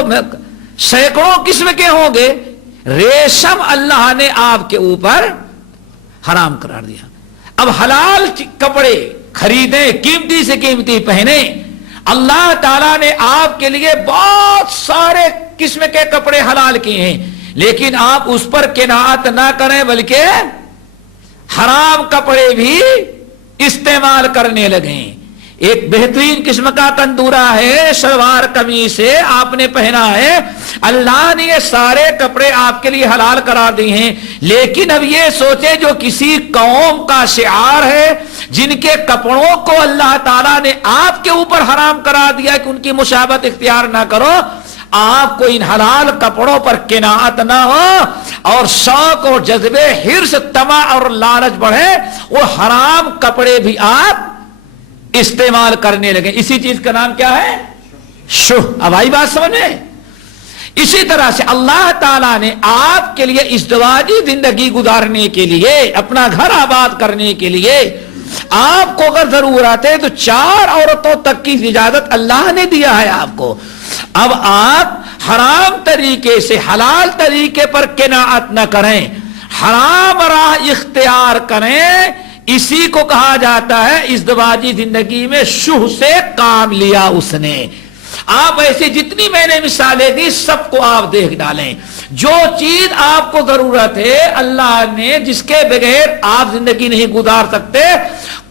تو سینکڑوں قسم کے ہوں گے، ریشم اللہ نے آپ کے اوپر حرام قرار دیا۔ اب حلال کپڑے خریدیں، قیمتی سے قیمتی پہنیں۔ اللہ تعالیٰ نے آپ کے لیے بہت سارے قسم کے کپڑے حلال کیے ہیں، لیکن آپ اس پر قناعت نہ کریں بلکہ حرام کپڑے بھی استعمال کرنے لگیں۔ ایک بہترین قسم کا تندورہ ہے، شلوار قمیص ہے، آپ نے پہنا ہے، اللہ نے یہ سارے کپڑے آپ کے لیے حلال قرار دیے ہیں، لیکن اب یہ سوچیں جو کسی قوم کا شعار ہے، جن کے کپڑوں کو اللہ تعالیٰ نے آپ کے اوپر حرام قرار دیا کہ ان کی مشابہت اختیار نہ کرو، آپ کو ان حلال کپڑوں پر قناعت نہ ہو اور شوق اور جذبے، حرص، طمع اور لالچ بڑھے، وہ حرام کپڑے بھی آپ استعمال کرنے لگے۔ اسی چیز کا نام کیا ہے؟ شہ۔ اب آئی بات سمجھ میں؟ اسی طرح سے اللہ تعالیٰ نے آپ کے لیے ازدواجی زندگی گزارنے کے لیے، اپنا گھر آباد کرنے کے لیے، آپ کو اگر ضرورت ہے تو 4 عورتوں تک کی اجازت اللہ نے دیا ہے آپ کو۔ اب آپ حرام طریقے سے حلال طریقے پر قناعت نہ کریں، حرام راہ اختیار کریں، اسی کو کہا جاتا ہے ازدواجی زندگی میں شہ سے کام لیا اس نے۔ آپ ایسی جتنی میں نے مثالیں دی سب کو آپ دیکھ ڈالیں، جو چیز آپ کو ضرورت ہے اللہ نے جس کے بغیر آپ زندگی نہیں گزار سکتے،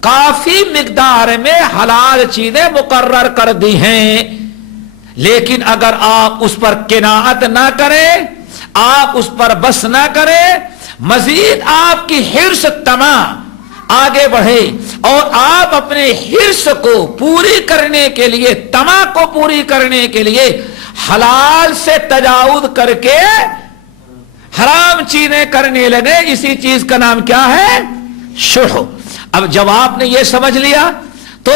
کافی مقدار میں حلال چیزیں مقرر کر دی ہیں، لیکن اگر آپ اس پر قناعت نہ کریں، آپ اس پر بس نہ کریں، مزید آپ کی حرص طمع آگے بڑھے اور آپ اپنے حرص کو پوری کرنے کے لیے، طمع کو پوری کرنے کے لیے حلال سے تجاوز کر کے حرام چیزیں کرنے لگے، اسی چیز کا نام کیا ہے؟ شہ۔ اب جب آپ نے یہ سمجھ لیا تو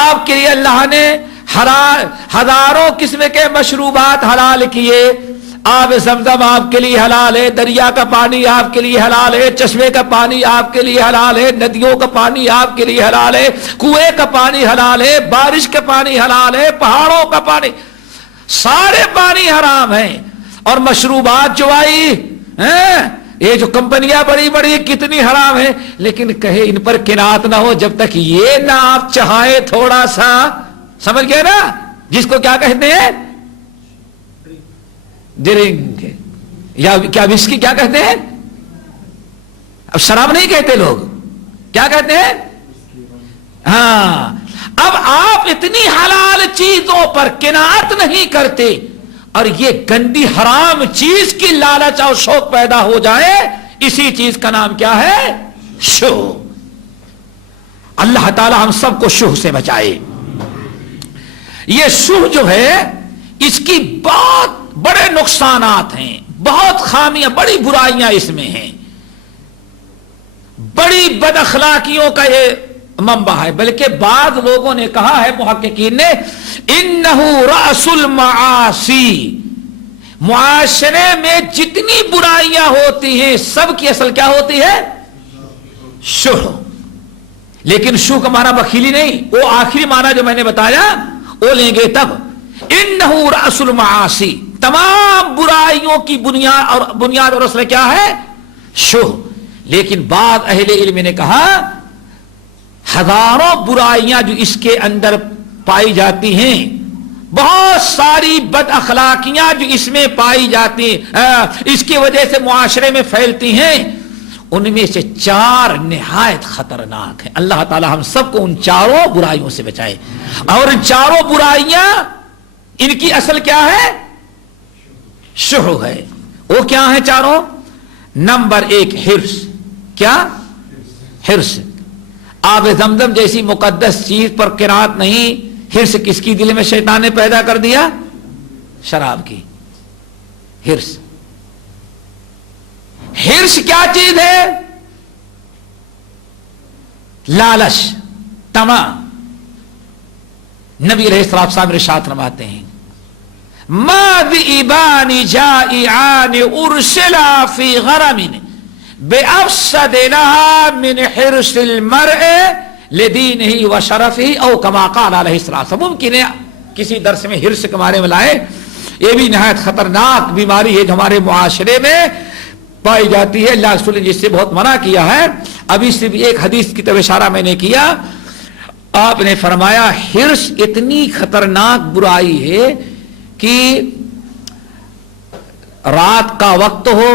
آپ کے لیے اللہ نے ہزاروں قسم کے مشروبات حلال کیے۔ آب زمزم آپ کے لیے حلال ہے، دریا کا پانی آپ کے لیے حلال ہے، چشمے کا پانی آپ کے لیے حلال ہے، ندیوں کا پانی آپ کے لیے حلال ہے، کنویں کا پانی حلال ہے، بارش کا پانی حلال ہے، پہاڑوں کا پانی، سارے پانی حرام ہیں۔ اور مشروبات جو آئی یہ جو کمپنیاں بڑی بڑی کتنی حرام ہیں، لیکن کہے ان پر قناعت نہ ہو جب تک یہ نہ آپ چاہیں تھوڑا سا، سمجھ گئے نا، جس کو کیا کہتے ہیں؟ ڈرنک، یا کیا وسکی کیا کہتے ہیں؟ اب شراب نہیں کہتے لوگ، کیا کہتے ہیں؟ ہاں۔ اب آپ اتنی حلال چیزوں پر قناعت نہیں کرتے اور یہ گندی حرام چیز کی لالچ اور شوق پیدا ہو جائے، اسی چیز کا نام کیا ہے؟ شہ۔ اللہ تعالی ہم سب کو شہ سے بچائے۔ یہ شہ جو ہے اس کی بہت بڑے نقصانات ہیں، بہت خامیاں، بڑی برائیاں اس میں ہیں، بڑی بد اخلاقیوں کا یہ منبع ہے۔ بلکہ بعض لوگوں نے کہا ہے، محققین نے، انہ رأس المعاصی، معاشرے میں جتنی برائیاں ہوتی ہیں سب کی اصل کیا ہوتی ہے؟ شہ۔ لیکن شہ کا معنی بخیلی نہیں، وہ آخری معنی جو میں نے بتایا وہ لیں گے تب۔ انہ رأس المعاصی، تمام برائیوں کی بنیاد اور اصل کیا ہے؟ شہ۔ لیکن بعض اہل علم نے کہا ہزاروں برائیاں جو اس کے اندر پائی جاتی ہیں، بہت ساری بد اخلاقیاں جو اس میں پائی جاتی ہیں، اس کی وجہ سے معاشرے میں پھیلتی ہیں، ان میں سے 4 نہایت خطرناک ہیں۔ اللہ تعالی ہم سب کو ان 4 برائیوں سے بچائے۔ اور ان 4 برائیاں ان کی اصل کیا ہے؟ شہ ہے۔ وہ کیا ہیں 4؟ نمبر 1 حرص۔ کیا؟ حرص۔ آب زمزم جیسی مقدس چیز پر قناعت نہیں، حرص کس کی دل میں شیطان نے پیدا کر دیا؟ شراب کی۔ حرص۔ حرص کیا چیز ہے؟ لالچ، طمع۔ نبی علیہ الصلوۃ والسلام ارشاد فرماتے ہیں، ما ذئبان جائعان ارسلا فی غرم بأفسد لها من حرص المرء لدینہ و شرفہ، او کما قال علیہ الصلوۃ والسلام۔ ممکن ہے کسی درس میں حرص کے بارے میں لائے، یہ بھی نہایت خطرناک بیماری ہے جو ہمارے معاشرے میں پائی جاتی ہے. اللہ رسول نے جس سے بہت منع کیا ہے. ابھی صرف ایک حدیث کی طرف اشارہ میں نے کیا. آپ نے فرمایا حرص اتنی خطرناک برائی ہے کہ رات کا وقت ہو,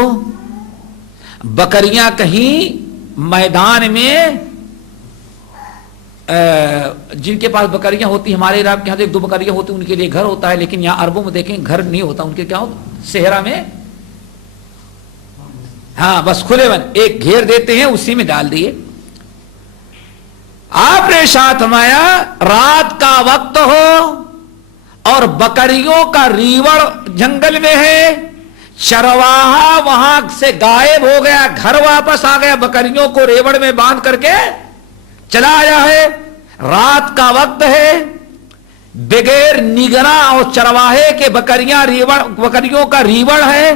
بکریاں کہیں میدان میں, جن کے پاس بکریاں ہوتی, ہمارے علاقے کے یہاں ایک دو بکریاں ہوتی ان کے لیے گھر ہوتا ہے, لیکن یہاں عربوں میں دیکھیں گھر نہیں ہوتا ان کے, کیا ہوتا صحرا میں, ہاں بس کھلے بن ایک گھیر دیتے ہیں, اسی میں ڈال دیے. آپ نے ارشاد فرمایا رات کا وقت ہو اور بکریوں کا ریوڑ جنگل میں ہے, چرواہا وہاں سے غائب ہو گیا, گھر واپس آ گیا, بکریوں کو ریوڑ میں باندھ کر کے چلا آیا ہے, رات کا وقت ہے, بغیر نگراں اور چرواہے کے بکریوں کا ریوڑ ہے,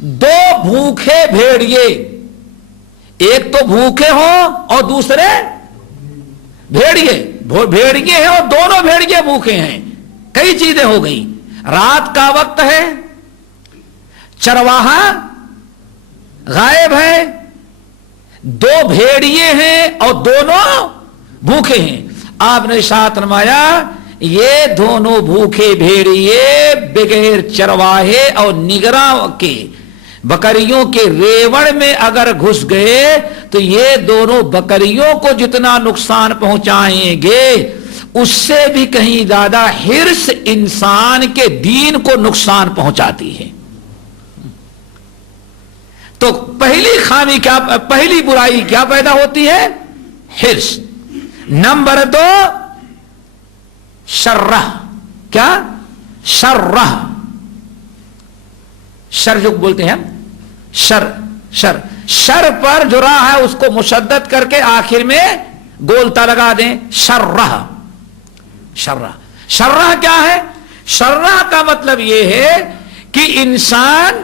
دو بھوکے بھیڑیے, ایک تو بھوکے ہوں اور دوسرے بھیڑیے ہیں اور دونوں بھیڑیے بھوکے ہیں, کئی چیزیں ہو گئی. رات کا وقت ہے, چرواہا غائب ہے, دو بھیڑیے ہیں اور دونوں بھوکے ہیں. آپ نے ارشاد فرمایا یہ دونوں بھوکے بھیڑیے بغیر چرواہے اور نگراں کے بکریوں کے ریوڑ میں اگر گھس گئے تو یہ دونوں بکریوں کو جتنا نقصان پہنچائیں گے اس سے بھی کہیں زیادہ حرص انسان کے دین کو نقصان پہنچاتی ہے. تو پہلی خامی کیا, پہلی برائی کیا پیدا ہوتی ہے؟ حرص. نمبر 2 شرہ. کیا؟ شرہ. شر جو بولتے ہیں شر پر جو راہ ہے اس کو مشدد کر کے آخر میں گولتا لگا دیں, شرہ. شرہ کیا ہے؟ شرہ کا مطلب یہ ہے کہ انسان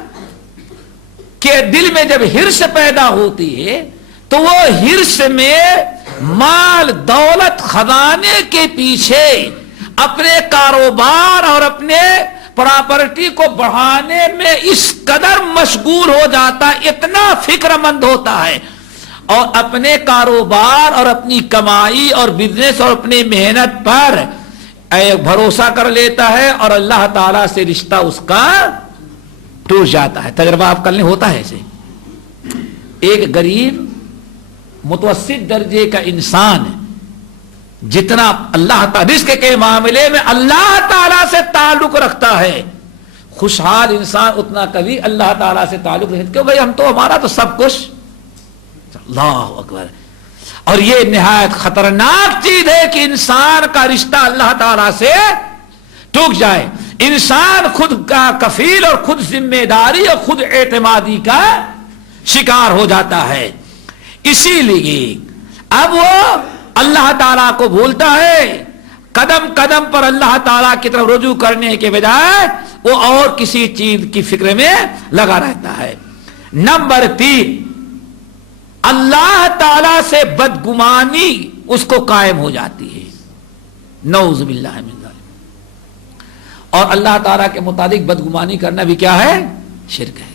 کے دل میں جب حرص پیدا ہوتی ہے تو وہ حرص میں مال دولت خزانے کے پیچھے اپنے کاروبار اور اپنے پراپرٹی کو بڑھانے میں اس قدر مشغول ہو جاتا ہے, اتنا فکر مند ہوتا ہے, اور اپنے کاروبار اور اپنی کمائی اور بزنس اور اپنی محنت پر بھروسہ کر لیتا ہے اور اللہ تعالی سے رشتہ اس کا ٹوٹ جاتا ہے. تجربہ آپ کل نہیں ہوتا ہے ایسے. ایک غریب متوسط درجے کا انسان جتنا اللہ تعالی رزق کے معاملے میں اللہ تعالی سے تعلق رکھتا ہے, خوشحال انسان اتنا کبھی اللہ تعالی سے تعلق نہیں, کہ بھائی ہم تو ہمارا تو سب کچھ. اللہ اکبر. اور یہ نہایت خطرناک چیز ہے کہ انسان کا رشتہ اللہ تعالی سے ٹوٹ جائے. انسان خود کا کفیل اور خود ذمہ داری اور خود اعتمادی کا شکار ہو جاتا ہے. اسی لیے اب وہ اللہ تعالیٰ کو بھولتا ہے, قدم قدم پر اللہ تعالیٰ کی طرف رجوع کرنے کے بجائے وہ اور کسی چیز کی فکر میں لگا رہتا ہے. نمبر 3 اللہ تعالیٰ سے بدگمانی اس کو قائم ہو جاتی ہے. نعوذ باللہ من ذالک. اور اللہ تعالیٰ کے مطابق بدگمانی کرنا بھی کیا ہے؟ شرک ہے.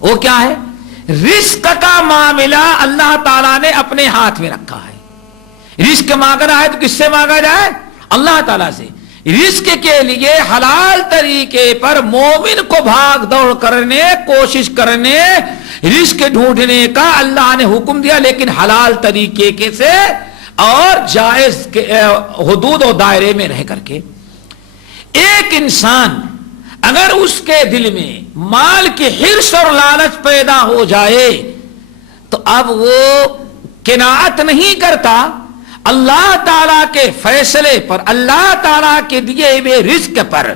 وہ کیا ہے؟ رزق کا معاملہ اللہ تعالیٰ نے اپنے ہاتھ میں رکھا ہے. رزق مانگنا ہے تو کس سے مانگا جائے؟ اللہ تعالیٰ سے. رزق کے لیے حلال طریقے پر مومن کو بھاگ دوڑ کرنے, کوشش کرنے, رزق ڈھونڈنے کا اللہ نے حکم دیا, لیکن حلال طریقے سے اور جائز حدود و دائرے میں رہ کر کے. ایک انسان اگر اس کے دل میں مال کی حرص اور لالچ پیدا ہو جائے تو اب وہ قناعت نہیں کرتا, اللہ تعالیٰ کے فیصلے پر, اللہ تعالیٰ کے دیے ہوئے رزق پر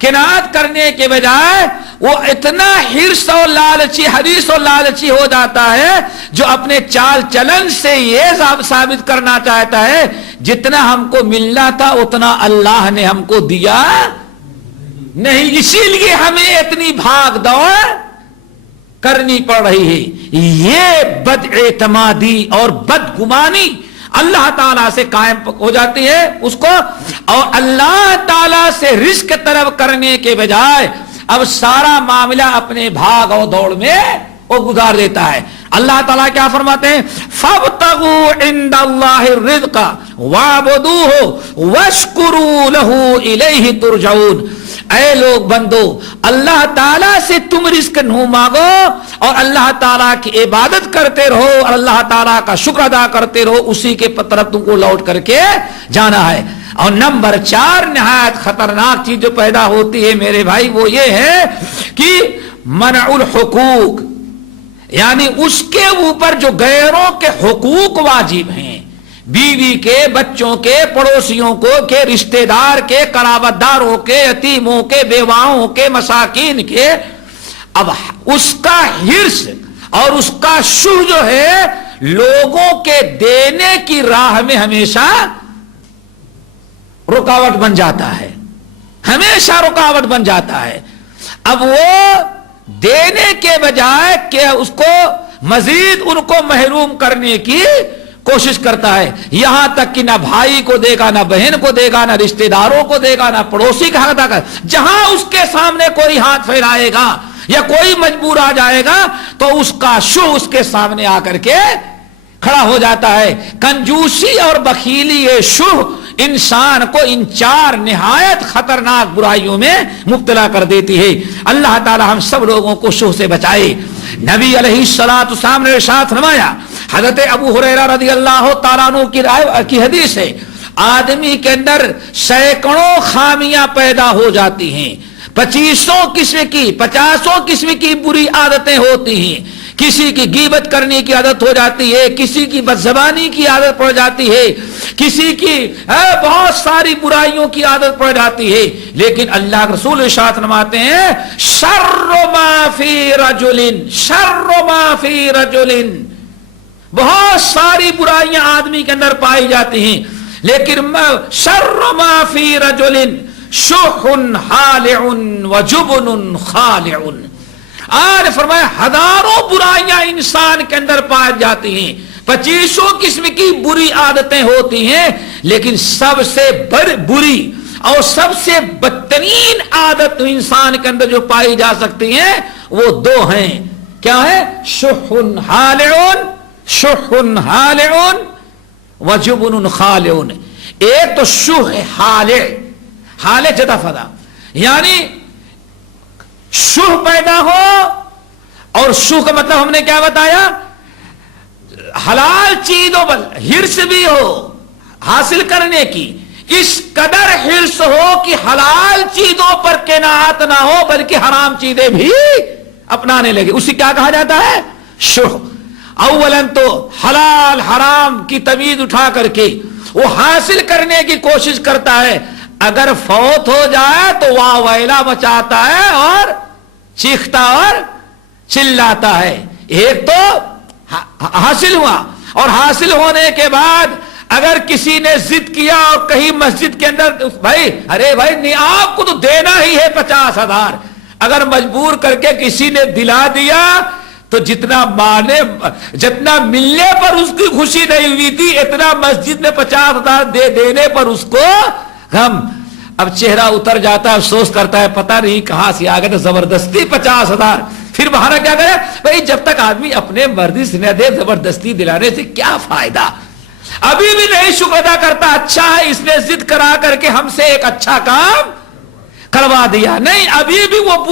قناعت کرنے کے بجائے وہ اتنا حرص اور لالچی ہو جاتا ہے جو اپنے چال چلن سے یہ ثابت کرنا چاہتا ہے جتنا ہم کو ملنا تھا اتنا اللہ نے ہم کو دیا نہیں, اسی لیے ہمیں اتنی بھاگ دوڑ کرنی پڑ رہی ہے. یہ بد اعتمادی اور بدگمانی اللہ تعالیٰ سے قائم ہو جاتی ہے اس کو، اور اللہ تعالیٰ سے رزق طلب کرنے کے بجائے اب سارا معاملہ اپنے بھاگ اور دوڑ میں وہ گزار دیتا ہے۔ اللہ تعالیٰ کیا فرماتے ہیں؟ فَابْتَغُوا عِنْدَ اللَّهِ الرِّزْقَ وَاعْبُدُوهُ وَاشْكُرُوا لَهُ إِلَيْهِ تُرْجَعُونَ۔ اے لوگ بندو، اللہ تعالیٰ سے تم رزق نہ مانگو اور اللہ تعالیٰ کی عبادت کرتے رہو اور اللہ تعالیٰ کا شکر ادا کرتے رہو، اسی کے طرف تم کو لوٹ کر کے جانا ہے۔ اور نمبر 4 نہایت خطرناک چیز جو پیدا ہوتی ہے میرے بھائی وہ یہ ہے کہ منع الحقوق، یعنی اس کے اوپر جو غیروں کے حقوق واجب ہیں، بیوی کے، بچوں کے، پڑوسیوں کو کے، رشتہ دار کے، قرابت داروں کے، یتیموں کے، بیواؤں کے، مساکین کے، اب اس کا حرص اور اس کا شوہ جو ہے لوگوں کے دینے کی راہ میں ہمیشہ رکاوٹ بن جاتا ہے، ہمیشہ رکاوٹ بن جاتا ہے۔ اب وہ دینے کے بجائے کہ اس کو مزید ان کو محروم کرنے کی کوشش کرتا ہے، یہاں تک کہ نہ بھائی کو دے گا، نہ بہن کو دے گا، نہ رشتہ داروں کو دے گا، نہ پڑوسی کا حق ادا کر، جہاں اس کے سامنے کوئی ہاتھ پھیلائے گا یا کوئی مجبور آ جائے گا تو اس کا شو اس کے سامنے آ کر کے کھڑا ہو جاتا ہے۔ کنجوسی اور بخیلی یہ شو انسان کو ان 4 نہایت خطرناک برائیوں میں مبتلا کر دیتی ہے۔ اللہ تعالی ہم سب لوگوں کو شو سے بچائے۔ نبی علیہ السلام نے ارشاد فرمایا، حضرت ابو ہریرہ رضی اللہ تعالیٰ عنہ کی حدیث ہے، آدمی کے اندر سینکڑوں خامیاں پیدا ہو جاتی ہیں، 25 قسم کی بری عادتیں ہوتی ہیں، کسی کی غیبت کرنے کی عادت ہو جاتی ہے، کسی کی بدزبانی کی عادت پڑ جاتی ہے، کسی کی بہت ساری برائیوں کی عادت پڑ جاتی ہے، لیکن اللہ کے رسول ارشاد فرماتے ہیں شر ما فی رجل، بہت ساری برائیاں آدمی کے اندر پائی جاتی ہیں، لیکن شر ما فی رجل شح حالع وجبن خالع۔ آج فرمایا ہزاروں برائیاں انسان کے اندر پائی جاتی ہیں، 25 قسم کی بری عادتیں ہوتی ہیں، لیکن سب سے بری اور سب سے بدترین عادت انسان کے اندر جو پائی جا سکتی ہیں وہ 2 ہیں۔ کیا ہے؟ شح حالع وجبن خالع۔ ایک تو شح حالع جدا فدا، یعنی شح پیدا ہو، اور شح کا مطلب ہم نے کیا بتایا؟ حلال چیزوں پر حرص بھی ہو حاصل کرنے کی، اس قدر حرص ہو کہ حلال چیزوں پر قناعت نہ ہو بلکہ حرام چیزیں بھی اپنانے لگے، اسے کیا کہا جاتا ہے؟ شح۔ اولا تو حلال حرام کی تمیز اٹھا کر کے وہ حاصل کرنے کی کوشش کرتا ہے، اگر فوت ہو جائے تو واہ ویلا مچاتا ہے اور چیختا اور چلاتا ہے۔ ایک تو حاصل ہوا، اور حاصل ہونے کے بعد اگر کسی نے ضد کیا اور کہیں مسجد کے اندر ارے بھائی نہیں آپ کو تو دینا ہی ہے 50,000، اگر مجبور کر کے کسی نے دلا دیا تو جتنا ملنے پر اس کی خوشی نہیں ہوئی تھی اتنا مسجد میں 50,000 دے دینے پر اس کو غم۔ اب چہرہ اتر جاتا ہے، افسوس کرتا ہے پتہ نہیں کہاں سے آ گئے تو زبردستی 50,000۔ پھر بہانا کیا کرے بھائی، جب تک آدمی اپنے مرضی سے نہ دے زبردستی دلانے سے کیا فائدہ؟ ابھی بھی نہیں شکر ادا کرتا، اچھا ہے اس نے ضد کرا کر کے ہم سے ایک اچھا کام کروا دیا، نہیں ابھی بھی وہ